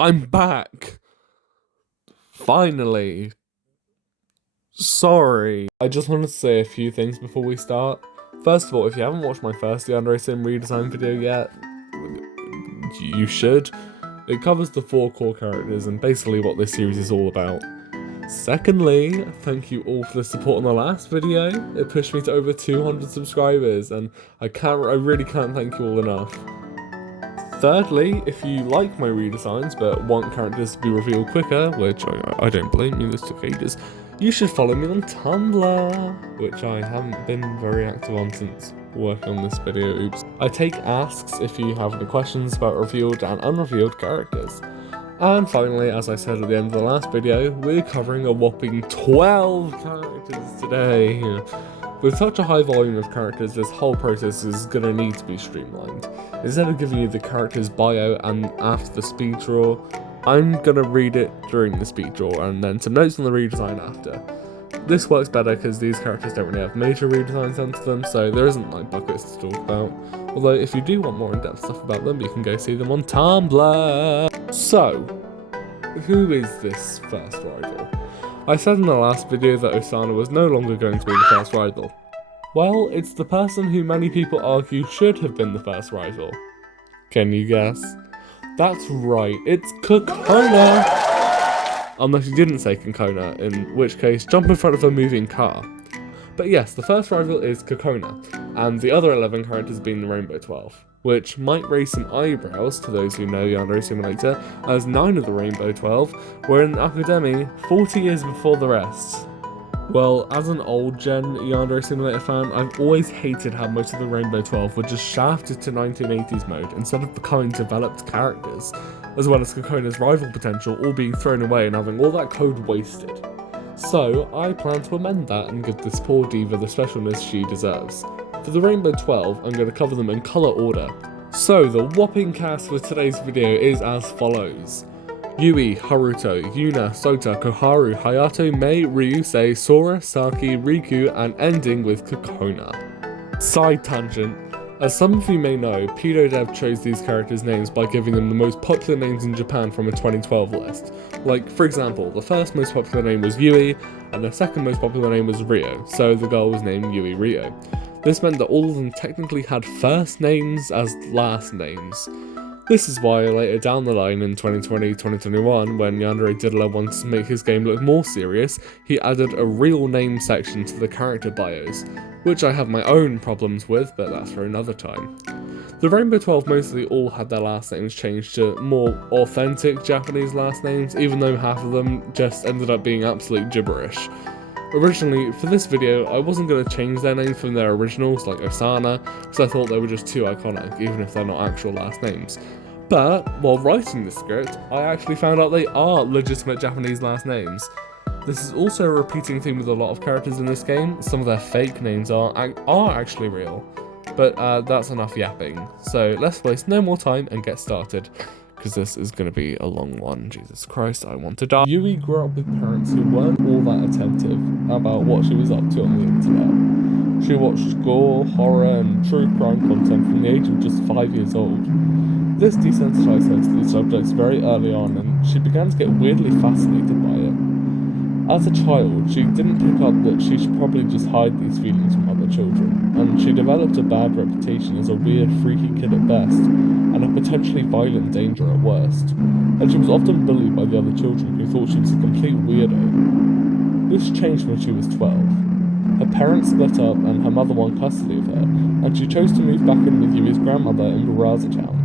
I'm back! Finally. Sorry. I just wanted to say a few things before we start. First of all, if you haven't watched my first Yandere redesign video yet, you should. It covers the 4 core characters and basically what this series is all about. Secondly, thank you all for the support on the last video. It pushed me to over 200 subscribers and I really can't thank you all enough. Thirdly, if you like my redesigns but want characters to be revealed quicker, which I don't blame you, this took ages, you should follow me on Tumblr, which I haven't been very active on since working on this video, oops. I take asks if you have any questions about revealed and unrevealed characters. And finally, as I said at the end of the last video, we're covering a whopping 12 characters today. With such a high volume of characters, this whole process is going to need to be streamlined. Instead of giving you the character's bio and after the speed draw, I'm going to read it during the speed draw and then some notes on the redesign after. This works better because these characters don't really have major redesigns onto them, so there isn't like buckets to talk about. Although if you do want more in-depth stuff about them, you can go see them on Tumblr. So, who is this first rival? I said in the last video that Osana was no longer going to be the first rival. Well, it's the person who many people argue should have been the first rival. Can you guess? That's right, it's Kokona! Unless you didn't say Kokona, in which case jump in front of a moving car. But yes, the first rival is Kokona, and the other 11 characters being the Rainbow 12, which might raise some eyebrows to those who know Yandere Simulator, as 9 of the Rainbow 12 were in Academy 40 years before the rest. Well, as an old-gen Yandere Simulator fan, I've always hated how most of the Rainbow 12 were just shafted to 1980s mode instead of becoming developed characters, as well as Kokona's rival potential all being thrown away and having all that code wasted. So, I plan to amend that and give this poor diva the specialness she deserves. For the Rainbow 12, I'm going to cover them in colour order. So, the whopping cast for today's video is as follows. Yui, Haruto, Yuna, Sota, Koharu, Hayato, Mei, Ryusei, Sora, Saki, Riku, and ending with Kokona. Side tangent. As some of you may know, DEVOUT chose these characters' names by giving them the most popular names in Japan from a 2012 list. Like, for example, the first most popular name was Yui, and the second most popular name was Rio, so the girl was named Yui Rio. This meant that all of them technically had first names as last names. This is why later down the line in 2020-2021, when Yandere Diddler wanted to make his game look more serious, he added a real name section to the character bios, which I have my own problems with, but that's for another time. The Rainbow 12 mostly all had their last names changed to more authentic Japanese last names, even though half of them just ended up being absolute gibberish. Originally, for this video, I wasn't going to change their names from their originals, like Osana, because I thought they were just too iconic, even if they're not actual last names. But, while writing the script, I actually found out they are legitimate Japanese last names. This is also a repeating theme with a lot of characters in this game. Some of their fake names are actually real. But that's enough yapping. So let's waste no more time and get started, because this is going to be a long one. Jesus Christ, I want to die. Yui grew up with parents who weren't all that attentive about what she was up to on the internet. She watched gore, horror, and true crime content from the age of just 5 years old. This desensitized her to these subjects very early on, and she began to get weirdly fascinated by it. As a child, she didn't pick up that she should probably just hide these feelings from other children, and she developed a bad reputation as a weird, freaky kid at best, and a potentially violent danger at worst. And she was often bullied by the other children who thought she was a complete weirdo. This changed when she was 12. Her parents split up and her mother won custody of her, and she chose to move back in with Yui's grandmother in Baraza Town.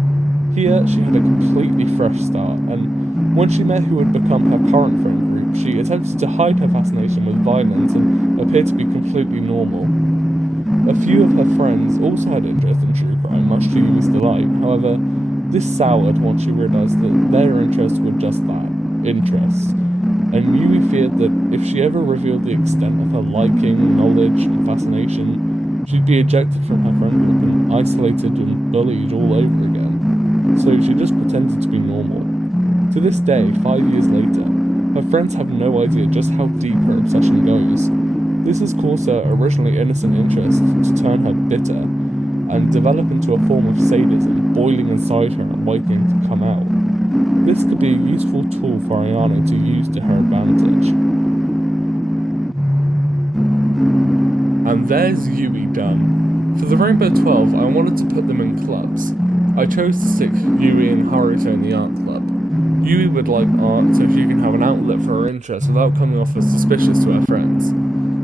Here, she had a completely fresh start, and when she met who would become her current friend group, she attempted to hide her fascination with violence and appeared to be completely normal. A few of her friends also had interest in true crime, much to Yui's delight. However, this soured once she realised that their interests were just that, interests. And Yui feared that if she ever revealed the extent of her liking, knowledge, and fascination, she'd be ejected from her friend group and isolated and bullied all over again. So she just pretended to be normal. To this day, 5 years later, her friends have no idea just how deep her obsession goes. This has caused her originally innocent interest to turn her bitter, and develop into a form of sadism boiling inside her and waiting to come out. This could be a useful tool for Ayano to use to her advantage. And there's Yui done. For the Rainbow 12, I wanted to put them in clubs. I chose to stick Yui and Haruto in the art club. Yui would like art so she can have an outlet for her interests without coming off as suspicious to her friends.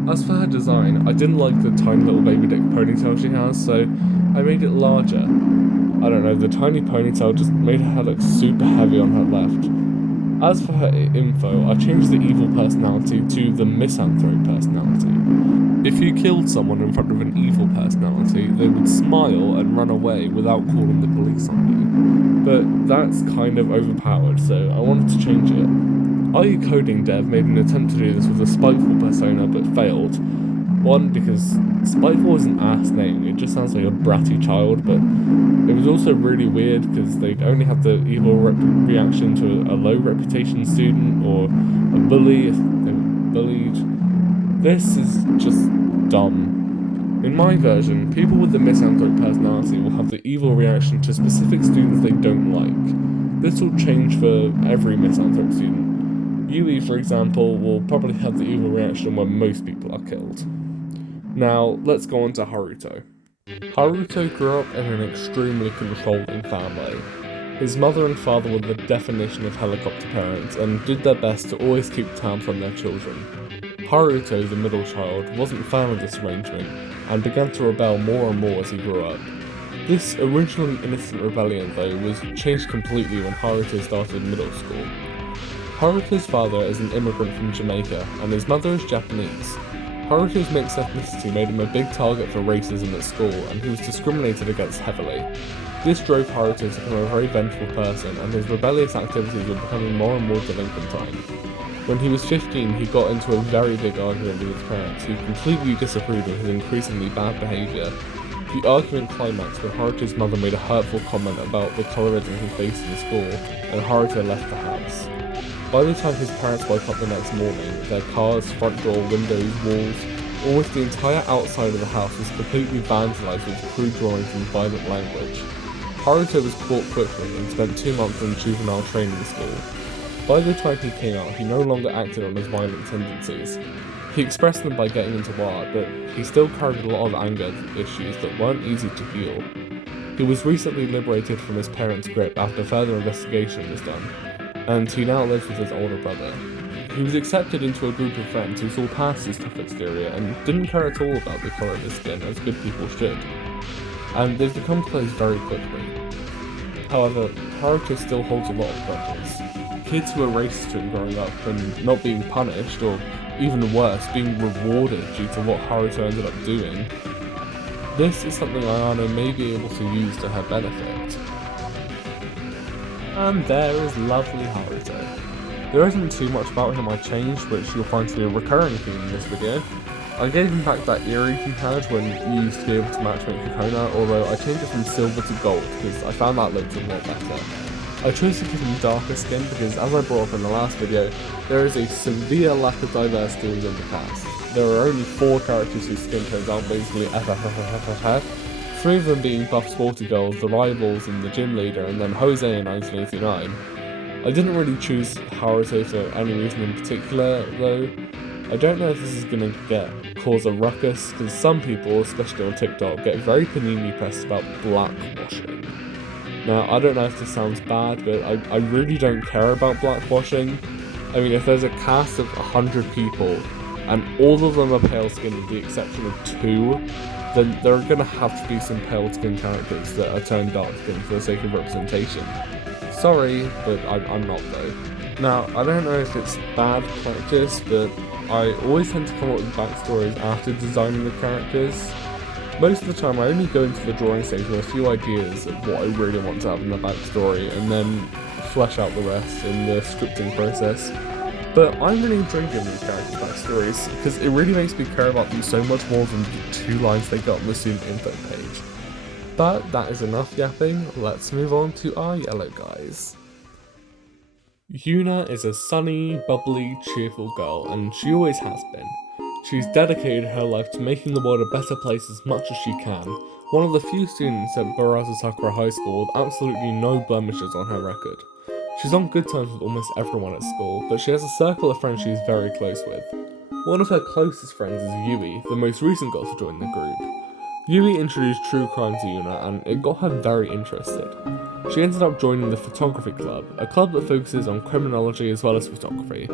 As for her design, I didn't like the tiny little baby dick ponytail she has, so I made it larger. I don't know, the tiny ponytail just made her look super heavy on her left. As for her info, I changed the evil personality to the misanthrope personality. If you killed someone in front of an evil personality, they would smile and run away without calling the police on you. But that's kind of overpowered, so I wanted to change it. IE Coding Dev made an attempt to do this with a Spiteful persona but failed. One, because Spiteful is an ass name, it just sounds like a bratty child, but it was also really weird because they'd only have the evil reaction to a low reputation student or a bully if they were bullied. This is just dumb. In my version, people with the misanthrope personality will have the evil reaction to specific students they don't like. This will change for every misanthrope student. Yui, for example, will probably have the evil reaction when most people are killed. Now, let's go on to Haruto. Haruto grew up in an extremely controlling family. His mother and father were the definition of helicopter parents and did their best to always keep tabs on their children. Haruto, the middle child, wasn't a fan of this arrangement and began to rebel more and more as he grew up. This originally innocent rebellion, though, was changed completely when Haruto started middle school. Haruto's father is an immigrant from Jamaica and his mother is Japanese. Haruto's mixed ethnicity made him a big target for racism at school, and he was discriminated against heavily. This drove Haruto to become a very vengeful person, and his rebellious activities were becoming more and more delinquent. When he was 15, he got into a very big argument with his parents, who completely disapproved of his increasingly bad behaviour. The argument climaxed when Haruto's mother made a hurtful comment about the colorism he faced in school, and Haruto left the house. By the time his parents woke up the next morning, their cars, front door, windows, walls, almost the entire outside of the house was completely vandalised with crude drawings and violent language. Haruto was caught quickly and spent 2 months in juvenile training school. By the time he came out, he no longer acted on his violent tendencies. He expressed them by getting into art, but he still carried a lot of anger issues that weren't easy to heal. He was recently liberated from his parents' grip after further investigation was done, and he now lives with his older brother. He was accepted into a group of friends who saw past his tough exterior and didn't care at all about the colour of his skin, as good people should. And they've become close very quickly. However, Haruto still holds a lot of grudges. Kids who are racist to him growing up and not being punished, or even worse, being rewarded due to what Haruto ended up doing. This is something Ayano may be able to use to her benefit. And there is lovely Haruto. There isn't too much about him I changed, which you'll find to be a recurring theme in this video. I gave him back that earring he had when he used to be able to matchmake Kokona, although I changed it from silver to gold because I found that looked a lot better. I chose to give him darker skin because, as I brought up in the last video, there is a severe lack of diversity within the cast. There are only 4 characters whose skin turns out basically FFFFFF, 3 of them being buff sporty girls, the rivals and the gym leader, and then Jose in 1989. I didn't really choose Haruto for any reason in particular, though. I don't know if this is going to cause a ruckus, because some people, especially on TikTok, get very panini pressed about blackwashing. Now, I don't know if this sounds bad, but I really don't care about blackwashing. I mean, if there's a cast of 100 people, and all of them are pale skinned with the exception of 2, then there are going to have to be some pale skinned characters that are turned dark skinned for the sake of representation. Sorry, but I'm not though. Now, I don't know if it's bad practice, but I always tend to come up with backstories after designing the characters. Most of the time I only go into the drawing stage with a few ideas of what I really want to have in the backstory, and then flesh out the rest in the scripting process. But I'm really enjoying giving these characters backstories, because it really makes me care about them so much more than the 2 lines they got on the student info page. But that is enough yapping, let's move on to our yellow guys. Yuna is a sunny, bubbly, cheerful girl, and she always has been. She's dedicated her life to making the world a better place as much as she can, one of the few students at Baraza Sakura High School with absolutely no blemishes on her record. She's on good terms with almost everyone at school, but she has a circle of friends she's very close with. One of her closest friends is Yui, the most recent girl to join the group. Yui introduced true crime to Yuna and it got her very interested. She ended up joining the photography club, a club that focuses on criminology as well as photography.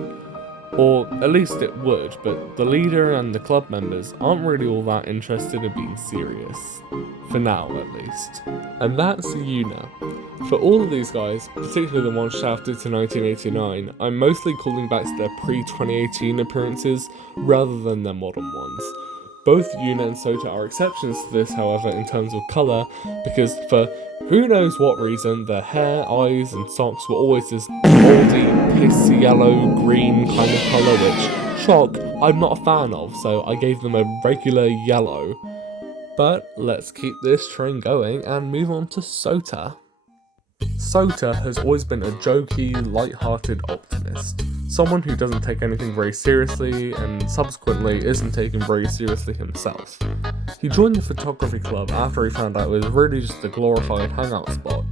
Or at least it would, but the leader and the club members aren't really all that interested in being serious. For now, at least. And that's Yuna. For all of these guys, particularly the ones shafted to 1989, I'm mostly calling back to their pre-2018 appearances rather than their modern ones. Both Yuna and Sota are exceptions to this, however, in terms of colour, because for who knows what reason, their hair, eyes and socks were always this moldy, piss yellow, green kind of colour, which, shock, I'm not a fan of, so I gave them a regular yellow. But let's keep this train going and move on to Sota. Sota has always been a jokey, light-hearted optimist. Someone who doesn't take anything very seriously and subsequently isn't taken very seriously himself. He joined the photography club after he found out it was really just a glorified hangout spot.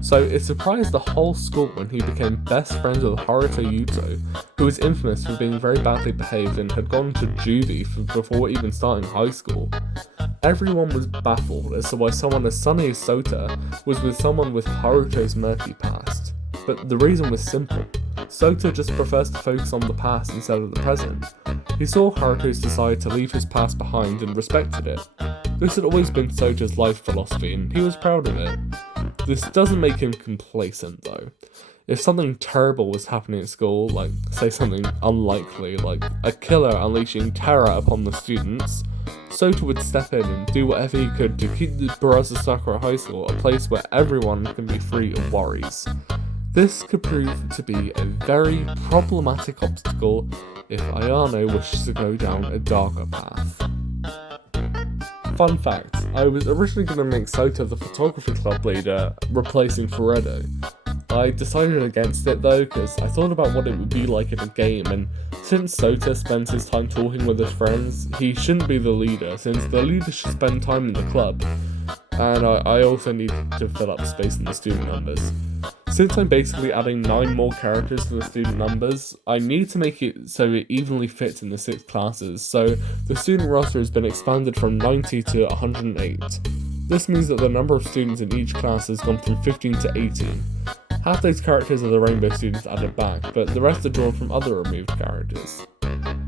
So it surprised the whole school when he became best friends with Haruto, who was infamous for being very badly behaved and had gone to juvie before even starting high school. Everyone was baffled as to why someone as sunny as Sota was with someone with Haruto's murky past. But the reason was simple. Sota just prefers to focus on the past instead of the present. He saw Haruto's desire to leave his past behind and respected it. This had always been Sota's life philosophy and he was proud of it. This doesn't make him complacent though. If something terrible was happening at school, like say something unlikely, like a killer unleashing terror upon the students, Sota would step in and do whatever he could to keep the Baraza Sakura High School a place where everyone can be free of worries. This could prove to be a very problematic obstacle if Ayano wishes to go down a darker path. Fun fact, I was originally going to make Sota the photography club leader, replacing Furedo. I decided against it though, because I thought about what it would be like in a game, and since Sota spends his time talking with his friends, he shouldn't be the leader, since the leader should spend time in the club. And I also need to fill up space in the student numbers. Since I'm basically adding 9 more characters to the student numbers, I need to make it so it evenly fits in the 6 classes, so the student roster has been expanded from 90 to 108. This means that the number of students in each class has gone from 15 to 18. Half those characters are the Rainbow students added back, but the rest are drawn from other removed characters.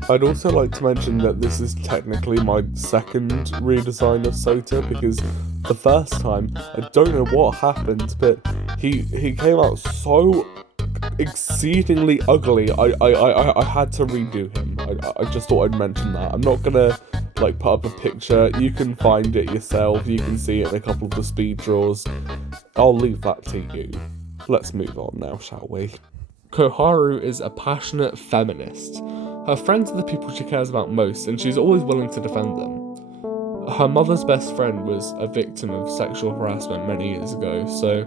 I'd also like to mention that this is technically my second redesign of Sota, because the first time, I don't know what happened, but he came out so exceedingly ugly, I had to redo him. I just thought I'd mention that. I'm not gonna put up a picture, you can find it yourself, you can see it in a couple of the speed draws. I'll leave that to you. Let's move on now, shall we? Koharu is a passionate feminist. Her friends are the people she cares about most, and she's always willing to defend them. Her mother's best friend was a victim of sexual harassment many years ago, so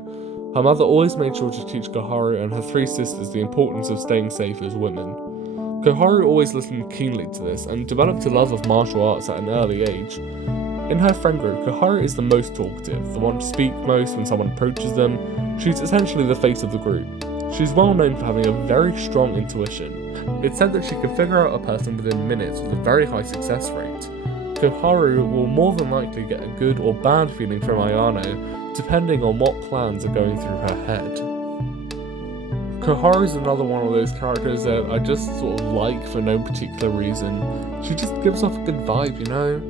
her mother always made sure to teach Koharu and her 3 sisters the importance of staying safe as women. Koharu always listened keenly to this, and developed a love of martial arts at an early age. In her friend group, Koharu is the most talkative, the one to speak most when someone approaches them. She's essentially the face of the group. She's well known for having a very strong intuition. It's said that she can figure out a person within minutes with a very high success rate. Koharu will more than likely get a good or bad feeling from Ayano, depending on what plans are going through her head. Koharu is another one of those characters that I just sort of like for no particular reason. She just gives off a good vibe, you know?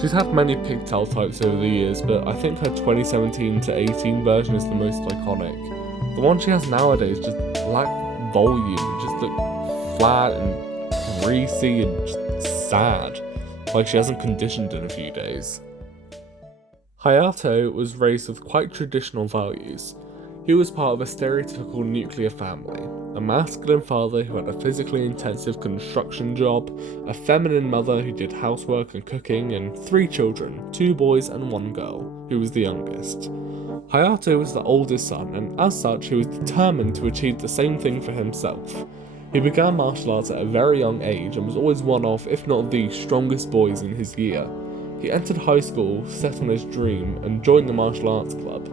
She's had many pigtail types over the years, but I think her 2017 to 18 version is the most iconic. The one she has nowadays just lack volume, just look flat and greasy and just sad, like she hasn't conditioned in a few days. Hayato was raised with quite traditional values. He was part of a stereotypical nuclear family, a masculine father who had a physically intensive construction job, a feminine mother who did housework and cooking, and 3 children, 2 boys and 1 girl, who was the youngest. Hayato was the oldest son, and as such he was determined to achieve the same thing for himself. He began martial arts at a very young age and was always one of, if not the strongest boys in his year. He entered high school, set on his dream, and joined the martial arts club.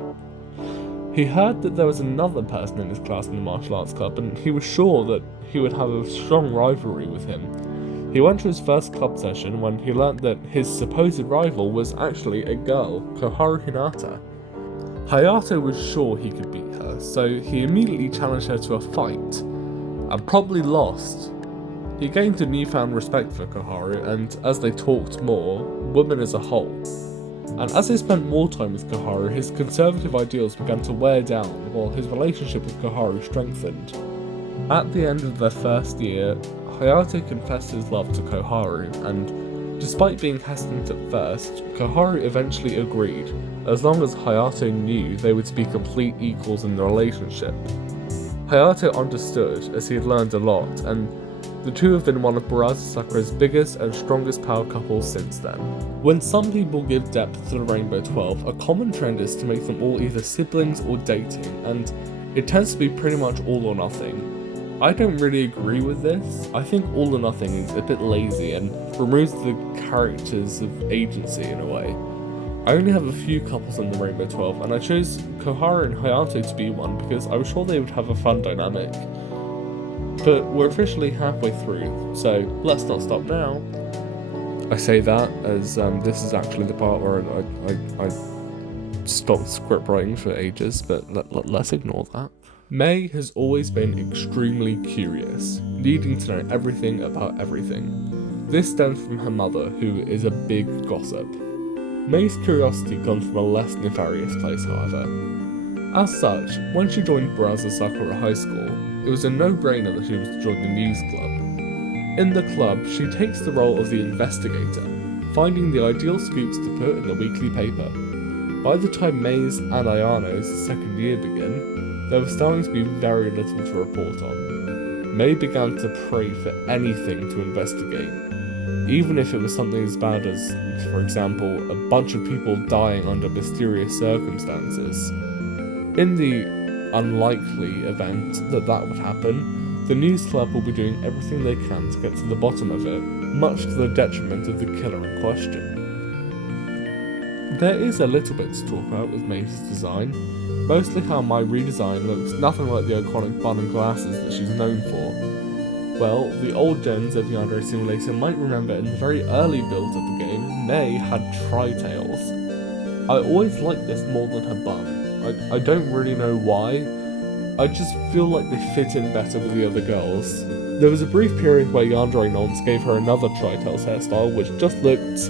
He heard that there was another person in his class in the martial arts club, and he was sure that he would have a strong rivalry with him. He went to his first club session when he learnt that his supposed rival was actually a girl, Koharu Hinata. Hayato was sure he could beat her, so he immediately challenged her to a fight, and probably lost. He gained a newfound respect for Koharu, and as they talked more, women as a whole. And as they spent more time with Koharu, his conservative ideals began to wear down, while his relationship with Koharu strengthened. At the end of their first year, Hayato confessed his love to Koharu, and despite being hesitant at first, Koharu eventually agreed, as long as Hayato knew they would be complete equals in the relationship. Hayato understood, as he had learned a lot, and the two have been one of Baraza Sakura's biggest and strongest power couples since then. When some people give depth to the Rainbow 12, a common trend is to make them all either siblings or dating, and it tends to be pretty much all or nothing. I don't really agree with this. I think all or nothing is a bit lazy and removes the characters of agency in a way. I only have a few couples in the Rainbow 12, and I chose Koharu and Hayato to be one because I was sure they would have a fun dynamic. But we're officially halfway through, so let's not stop now. I say that as this is actually the part where I stopped script writing for ages, but let's ignore that. Mei has always been extremely curious, needing to know everything about everything. This stems from her mother, who is a big gossip. Mei's curiosity comes from a less nefarious place, however. As such, when she joined Baraza Sakura High School, it was a no-brainer that she was to join the news club. In the club, she takes the role of the investigator, finding the ideal scoops to put in the weekly paper. By the time Mei's and Ayano's second year begin, there was starting to be very little to report on. Mei began to pray for anything to investigate, even if it was something as bad as, for example, a bunch of people dying under mysterious circumstances. In the unlikely event that would happen, the news club will be doing everything they can to get to the bottom of it, much to the detriment of the killer in question. There is a little bit to talk about with Mei's design, mostly how my redesign looks nothing like the iconic bun and glasses that she's known for. Well, the old gens of Yandere Simulator might remember in the very early builds of the game, Mei had tri-tails. I always liked this more than her bun. I don't really know why. I just feel like they fit in better with the other girls. There was a brief period where Yandere Nons gave her another tri-tails hairstyle, which just looked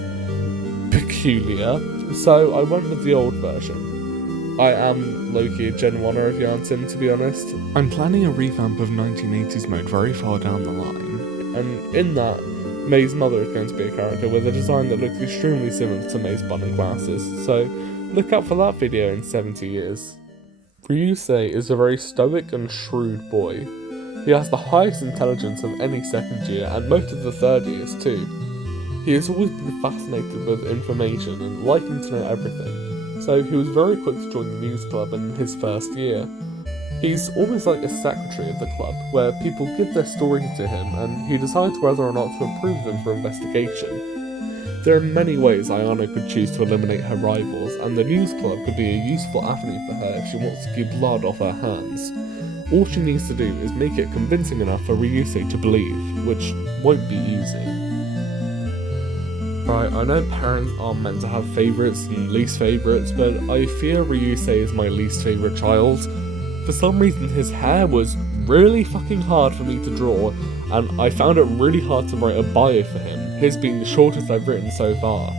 peculiar, so I went with the old version. I am low-key a Gen 1er of Yansim, to be honest. I'm planning a revamp of 1980s mode very far down the line, and in that, Mei's mother is going to be a character with a design that looks extremely similar to Mei's bun and glasses, so look out for that video in 70 years. Ryusei is a very stoic and shrewd boy. He has the highest intelligence of any second year and most of the third years too. He has always been fascinated with information and liking to know everything, so he was very quick to join the news club in his first year. He's almost like a secretary of the club, where people give their stories to him and he decides whether or not to approve them for investigation. There are many ways Ayano could choose to eliminate her rivals, and the news club could be a useful avenue for her if she wants to keep blood off her hands. All she needs to do is make it convincing enough for Ryusei to believe, which won't be easy. Right, I know parents aren't meant to have favourites and least favourites, but I fear Ryusei is my least favourite child. For some reason his hair was really fucking hard for me to draw, and I found it really hard to write a bio for him, his being the shortest I've written so far.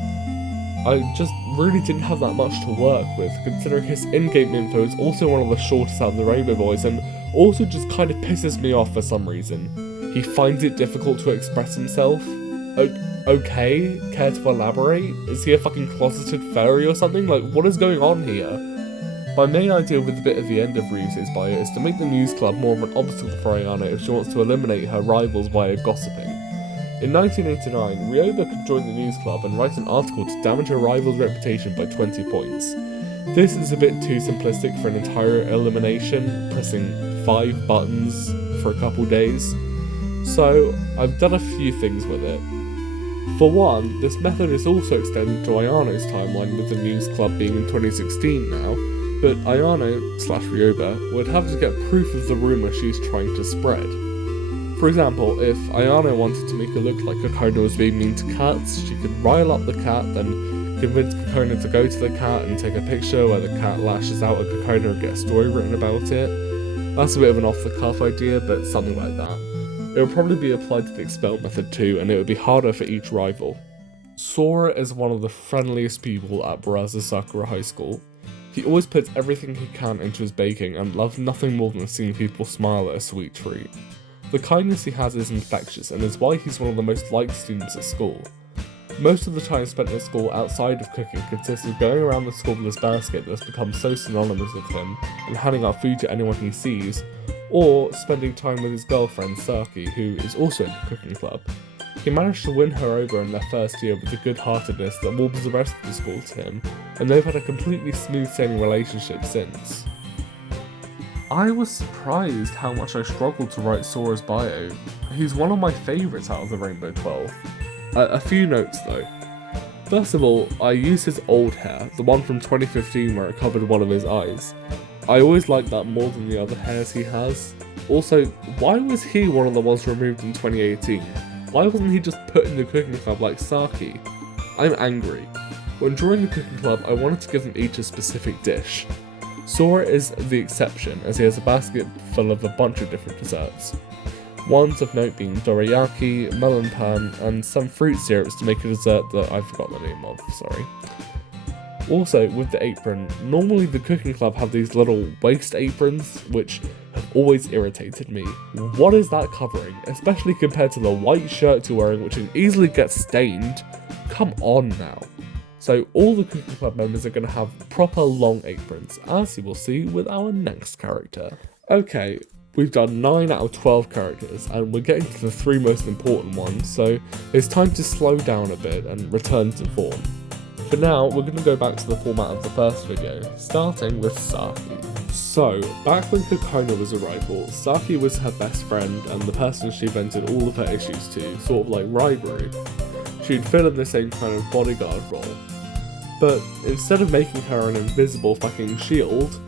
I just really didn't have that much to work with, considering his in-game info is also one of the shortest out of the Rainbow Boys, and also just kind of pisses me off for some reason. He finds it difficult to express himself. Okay, care to elaborate? Is he a fucking closeted fairy or something? Like, what is going on here? My main idea with the bit at the end of Ryusei's bio is to make the news club more of an obstacle for Ayano if she wants to eliminate her rivals via gossiping. In 1989, Ryoba could join the news club and write an article to damage her rival's reputation by 20 points. This is a bit too simplistic for an entire elimination, pressing 5 buttons for a couple days, so I've done a few things with it. For one, this method is also extended to Ayano's timeline with the news club being in 2016 now, but Ayano/Ryoba would have to get proof of the rumour she's trying to spread. For example, if Ayano wanted to make it look like Kokona was being mean to cats, she could rile up the cat, then convince Kokona to go to the cat and take a picture where the cat lashes out at Kokona and get a story written about it. That's a bit of an off-the-cuff idea, but something like that. It would probably be applied to the expel method too, and it would be harder for each rival. Sora is one of the friendliest people at Sakura High School. He always puts everything he can into his baking and loves nothing more than seeing people smile at a sweet treat. The kindness he has is infectious and is why he's one of the most liked students at school. Most of the time spent at school outside of cooking consists of going around the school with his basket that's become so synonymous with him and handing out food to anyone he sees, or spending time with his girlfriend Saki, who is also in the cooking club. He managed to win her over in their first year with the good-heartedness that warms the rest of the school to him, and they've had a completely smooth-sailing relationship since. I was surprised how much I struggled to write Sora's bio. He's one of my favourites out of the Rainbow 12. A few notes though. First of all, I used his old hair, the one from 2015 where it covered one of his eyes. I always liked that more than the other hairs he has. Also, why was he one of the ones removed in 2018? Why wasn't he just put in the cooking club like Saki? I'm angry. When drawing the cooking club, I wanted to give them each a specific dish. Sora is the exception, as he has a basket full of a bunch of different desserts. Ones of note being dorayaki, melon pan, and some fruit syrups to make a dessert that I forgot the name of, sorry. Also, with the apron, normally the cooking club have these little waist aprons, which have always irritated me. What is that covering? Especially compared to the white shirt you're wearing, which can easily get stained. Come on now. So all the cooking club members are going to have proper long aprons, as you will see with our next character. Okay, we've done 9 out of 12 characters, and we're getting to the 3 most important ones, so it's time to slow down a bit and return to form. For now, we're going to go back to the format of the first video, starting with Saki. So, back when Kokona was a rival, Saki was her best friend and the person she vented all of her issues to, sort of like rivalry. She'd fill in the same kind of bodyguard role. But instead of making her an invisible fucking shield,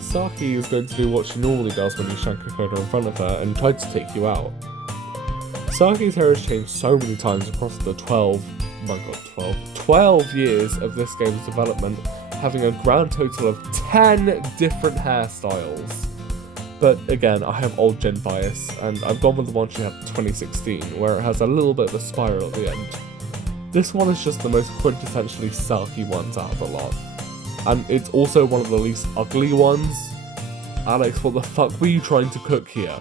Saki is going to do what she normally does when you shank Kokona in front of her and try to take you out. Saki's hair has changed so many times across the 12 years of this game's development, having a grand total of 10 different hairstyles. But again, I have old gen bias, and I've gone with the one she had in 2016, where it has a little bit of a spiral at the end. This one is just the most quintessentially Saki ones out of the lot. And it's also one of the least ugly ones. Alex, what the fuck were you trying to cook here?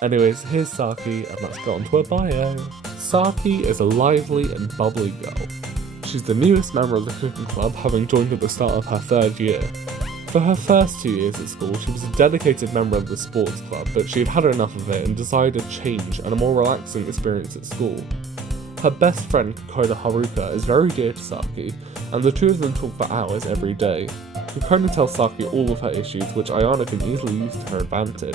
Anyways, here's Saki, and let's get on to her bio. Saki is a lively and bubbly girl. She's the newest member of the cooking club, having joined at the start of her 3rd year. For her first 2 years at school, she was a dedicated member of the sports club, but she had had enough of it and decided a change and a more relaxing experience at school. Her best friend, Kokona Haruto, is very dear to Saki, and the two of them talk for hours every day. Kokona tells Saki all of her issues, which Ayano can easily use to her advantage.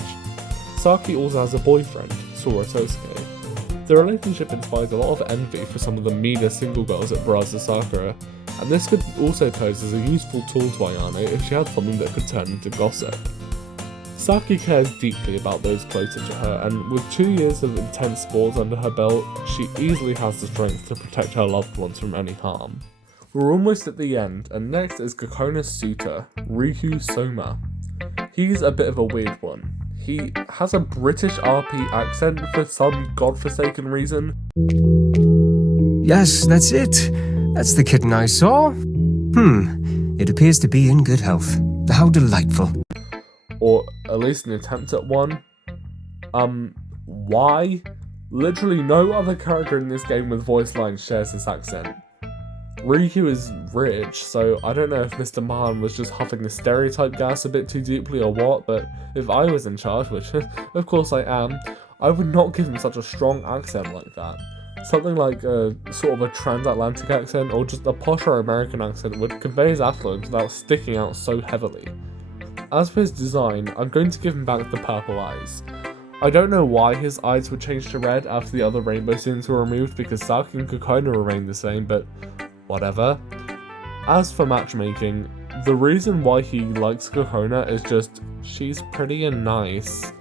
Saki also has a boyfriend, Sora. The relationship inspires a lot of envy for some of the meaner single girls at Sakura, and this could also pose as a useful tool to Ayano if she had something that could turn into gossip. Saki cares deeply about those closer to her, and with 2 years of intense sports under her belt, she easily has the strength to protect her loved ones from any harm. We're almost at the end, and next is Kokona's suitor, Riku Soma. He's a bit of a weird one. He has a British RP accent for some godforsaken reason. Yes, that's it. That's the kitten I saw. It appears to be in good health. How delightful. Or at least an attempt at one. Why? Literally no other character in this game with voice lines shares this accent. Riku is rich, so I don't know if Mr. Mahan was just huffing the stereotype gas a bit too deeply or what, but if I was in charge, which of course I am, I would not give him such a strong accent like that. Something like a sort of a transatlantic accent or just a posher American accent would convey his affluence without sticking out so heavily. As for his design, I'm going to give him back the purple eyes. I don't know why his eyes would change to red after the other rainbow scenes were removed because Saki and Kokona remained the same, but whatever. As for matchmaking, the reason why he likes Kokona is just she's pretty and nice.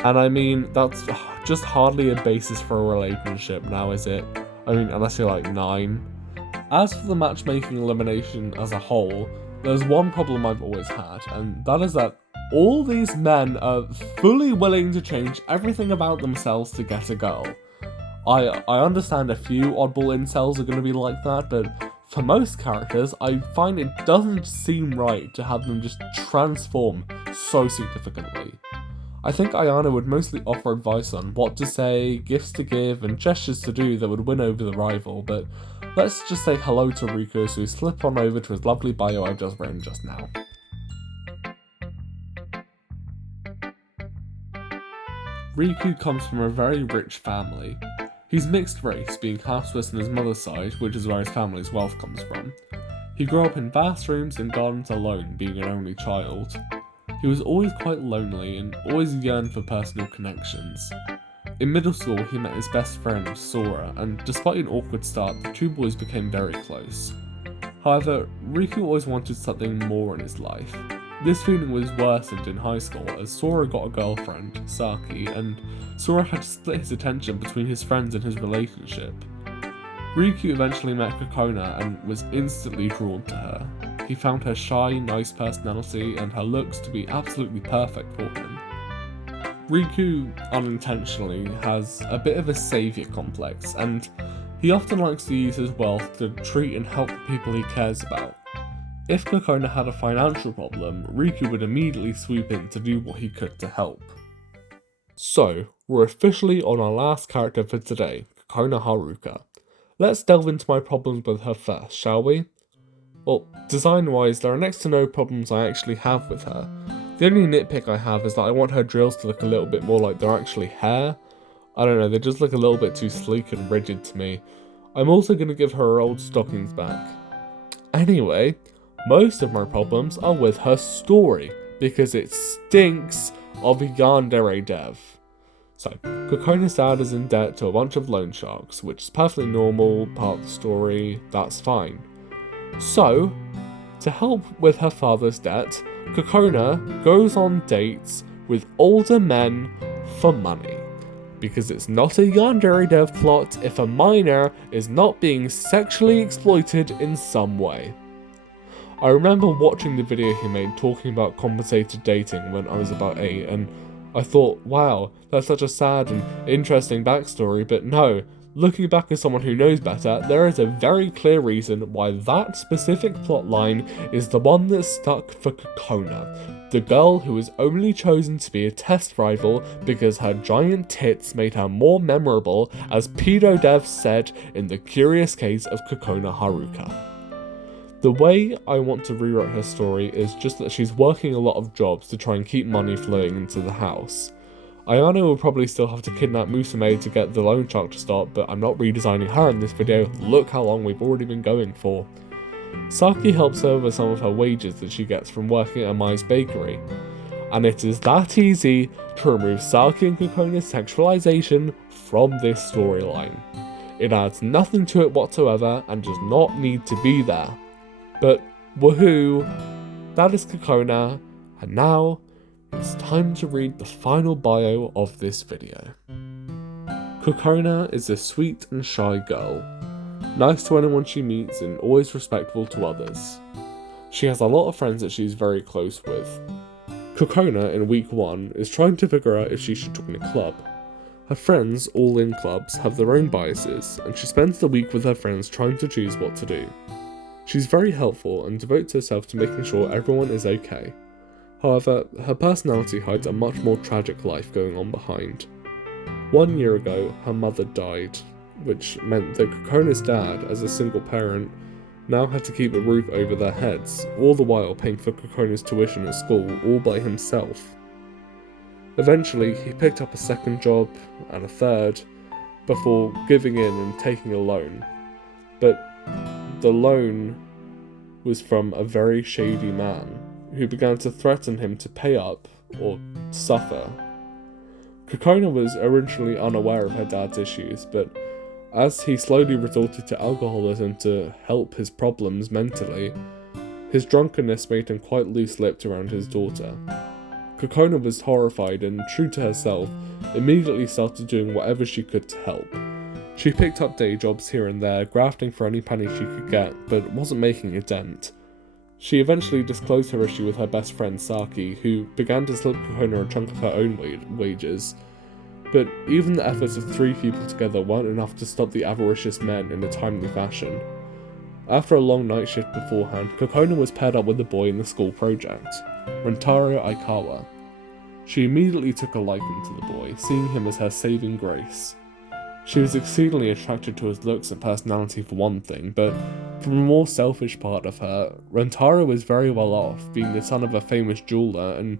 And I mean, that's just hardly a basis for a relationship now, is it? I mean, unless you're like 9. As for the matchmaking elimination as a whole, there's one problem I've always had, and that is that all these men are fully willing to change everything about themselves to get a girl. I understand a few oddball incels are going to be like that, but for most characters, I find it doesn't seem right to have them just transform so significantly. I think Ayana would mostly offer advice on what to say, gifts to give, and gestures to do that would win over the rival, but let's just say hello to Riku as we slip on over to his lovely bio I've just written just now. Riku comes from a very rich family. He's mixed race, being half Swiss on his mother's side, which is where his family's wealth comes from. He grew up in vast rooms and gardens alone, being an only child. He was always quite lonely and always yearned for personal connections. In middle school, he met his best friend, Sora, and despite an awkward start, the two boys became very close. However, Riku always wanted something more in his life. This feeling was worsened in high school as Sora got a girlfriend, Saki, and Sora had to split his attention between his friends and his relationship. Riku eventually met Kokona and was instantly drawn to her. He found her shy, nice personality and her looks to be absolutely perfect for him. Riku, unintentionally, has a bit of a saviour complex, and he often likes to use his wealth to treat and help the people he cares about. If Kokona had a financial problem, Riku would immediately swoop in to do what he could to help. So, we're officially on our last character for today, Kokona Haruka. Let's delve into my problems with her first, shall we? Well, design-wise, there are next to no problems I actually have with her. The only nitpick I have is that I want her drills to look a little bit more like they're actually hair. I don't know, they just look a little bit too sleek and rigid to me. I'm also going to give her old stockings back. Anyway, most of my problems are with her story, because it stinks of yanderedev. So, Kokona's dad is in debt to a bunch of loan sharks, which is perfectly normal, part of the story, that's fine. So, to help with her father's debt, Kokona goes on dates with older men for money. Because it's not a yanderedev plot if a minor is not being sexually exploited in some way. I remember watching the video he made talking about compensated dating when I was about 8, and I thought, wow, that's such a sad and interesting backstory, but no, looking back as someone who knows better, there is a very clear reason why that specific plotline is the one that stuck for Kokona, the girl who was only chosen to be a test rival because her giant tits made her more memorable, as PedoDev said in The Curious Case of Kokona Haruka. The way I want to rewrite her story is just that she's working a lot of jobs to try and keep money flowing into the house. Ayano will probably still have to kidnap Musume to get the loan shark to stop, but I'm not redesigning her in this video, look how long we've already been going for. Saki helps her with some of her wages that she gets from working at Mai's bakery. And it is that easy to remove Saki and Kokona's sexualization from this storyline. It adds nothing to it whatsoever and does not need to be there. But woohoo, that is Kokona, and now it's time to read the final bio of this video. Kokona is a sweet and shy girl, nice to anyone she meets and always respectful to others. She has a lot of friends that she's very close with. Kokona in week 1 is trying to figure out if she should join a club. Her friends, all in clubs, have their own biases, and she spends the week with her friends trying to choose what to do. She's very helpful and devotes herself to making sure everyone is okay. However, her personality hides a much more tragic life going on behind. 1 year ago, her mother died, which meant that Kokona's dad, as a single parent, now had to keep a roof over their heads, all the while paying for Kokona's tuition at school all by himself. Eventually, he picked up a second job, and a third, before giving in and taking a loan. But the loan was from a very shady man, who began to threaten him to pay up or suffer. Kokona was originally unaware of her dad's issues, but as he slowly resorted to alcoholism to help his problems mentally, His drunkenness made him quite loose-lipped around his daughter. Kokona was horrified and, true to herself, immediately started doing whatever she could to help. She picked up day jobs here and there, grafting for any penny she could get, but wasn't making a dent. She eventually disclosed her issue with her best friend Saki, who began to slip Kokona a chunk of her own wages. But even the efforts of 3 people together weren't enough to stop the avaricious men in a timely fashion. After a long night shift beforehand, Kokona was paired up with a boy in the school project, Rentaro Aikawa. She immediately took a liking to the boy, seeing him as her saving grace. She was exceedingly attracted to his looks and personality for one thing, but from a more selfish part of her, Rentaro was very well off, being the son of a famous jeweler, and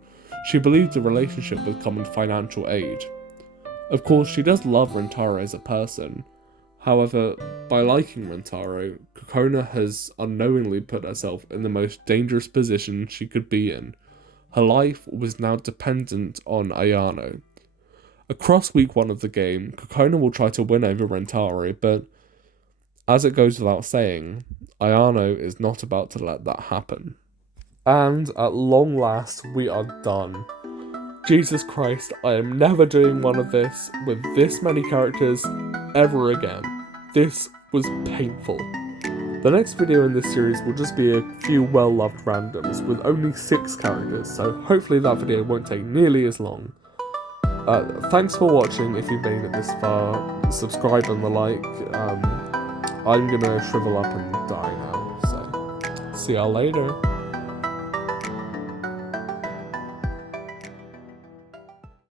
she believed the relationship would come in financial aid. Of course, she does love Rentaro as a person. However, by liking Rentaro, Kokona has unknowingly put herself in the most dangerous position she could be in. Her life was now dependent on Ayano. Across week 1 of the game, Kokona will try to win over Rentaro, but as it goes without saying, Ayano is not about to let that happen. And at long last, we are done. Jesus Christ, I am never doing one of this with this many characters ever again. This was painful. The next video in this series will just be a few well-loved randoms with only 6 characters, so hopefully that video won't take nearly as long. Thanks for watching if you've made it this far. Subscribe and the like. I'm gonna shrivel up and die now, so see y'all later.